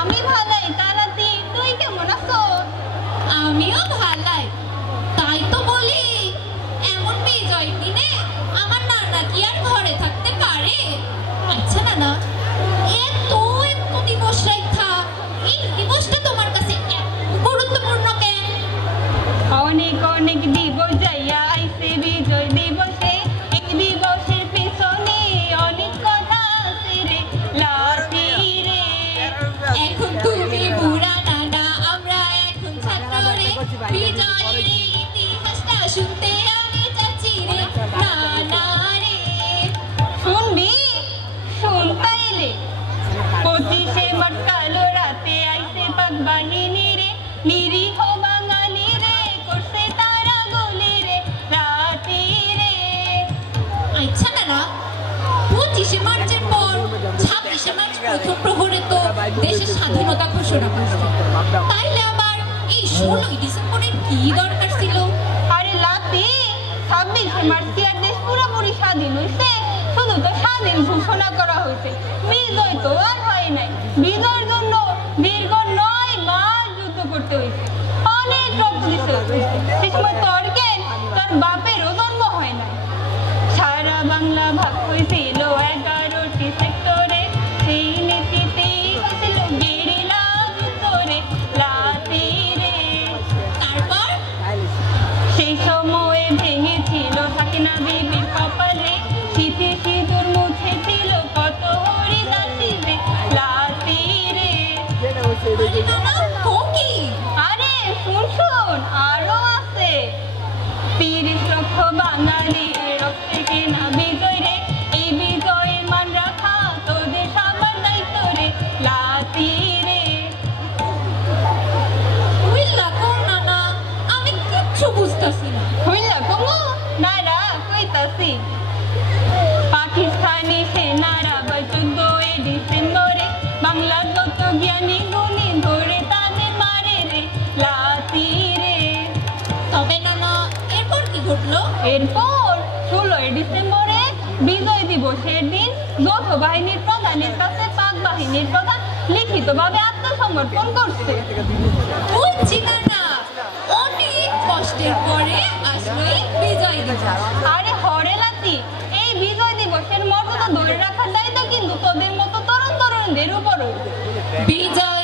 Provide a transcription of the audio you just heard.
আমি ভালাই, তারাতি তুই কেমন আছো? আমিও ভালাই, তাই তো বলি এমন বিজয় দিনে আমার নানা কি আর ঘরে থাকতে পারে? আচ্ছা নানা, এত দিবস রাখা, এই দিবসটা তোমার কাছে গুরুত্বপূর্ণ কেন? অনেক অনেক দিবস যাইয়া আইছে বিজয় দিবসে, এই দিবসের পেছনে অনেক কথা আছে রে লাতি রে। এখন তুমি বুড়া নানা, আমরা এখন ছাত্র রে, বিজয়ের ইতিহাসটা শুনতে আমি চাচ্ছি রে নানা রে। শুনবি? শুনতাইলে 25শে মার্চ কালো রাতে আইছে পাক বাহিনী রে, নিরীহ বাঙালি রে করছে তারা গুলি রে লাতি রে। আচ্ছা নানা, 25শে মার্চের পর 26শে মার্চ প্রথম প্রহরে তো দেশের স্বাধীনতা ঘোষণা করছে, তাইলে আবার এই 16ই ডিসেম্বরের কি দরকার ছিল? আরে লাতি, 26শে মার্চ কি আর দেশ পুরোপুরি স্বাধীন হয়েছে? শুধু তো স্বাধীন ঘোষণা করা হয়েছে, বিজয় তো আর হয় নাই। বিজয়ের জন্য দীর্ঘ 9 মাস যুদ্ধ করতে হয়েছে, অনেক রক্ত দিতে হয়েছে। সে সময় তর্কের তার বাপেরও জন্ম হয় নাই। সারা বাংলা ভাগ হয়েছিল 11টি সেক্টরে, সেই নীতিতেই হয়েছিল গেরিলা যুদ্ধ রে লাতি রে। তারপর সেই সময়ে ভেঙেছিল হাসিনা বিবির কপালে, শীতে সিঁদুর মুছেছিল কত হরিদাসী রে লাতি রে। আরে নানা, ও কি? আরে শুন শুন, আরো আছে। 30 লক্ষ বাঙালি রক্তে কেনা বিজয় রে, এই বিজয়ের মান রাখা তোদের সবার দায়িত্ব রে লাতি রে। উইল্লা কোন নানা, আমি কিচ্ছু বুঝতাছি না। হইলা কমু নারা কইতাছি। পাকিস্তানি সেনারা 14 ডিসেম্বরে বাংলার যত জ্ঞানী গুণী ধরে তাদের মারে রে লাতি রে। তবে নানা, এরপর কি ঘটলো? এরপর 16 ডিসেম্বরে বিজয় দিবসের দিন যৌথ বাহিনীর প্রধানের কাছে পাক বাহিনীর প্রধান লিখিতভাবে আত্মসমর্পণ করছে। বুঝছি নানা, অনেক কষ্টের পরে আসলো এই বিজয় দিবস। আরে হরে লাতি, এই বিজয় দিবসের মর্যাদা ধরে রাখার দায়িত্ব কিন্তু তোদের মতো তরুণ তরুণদের উপরই। বিজয়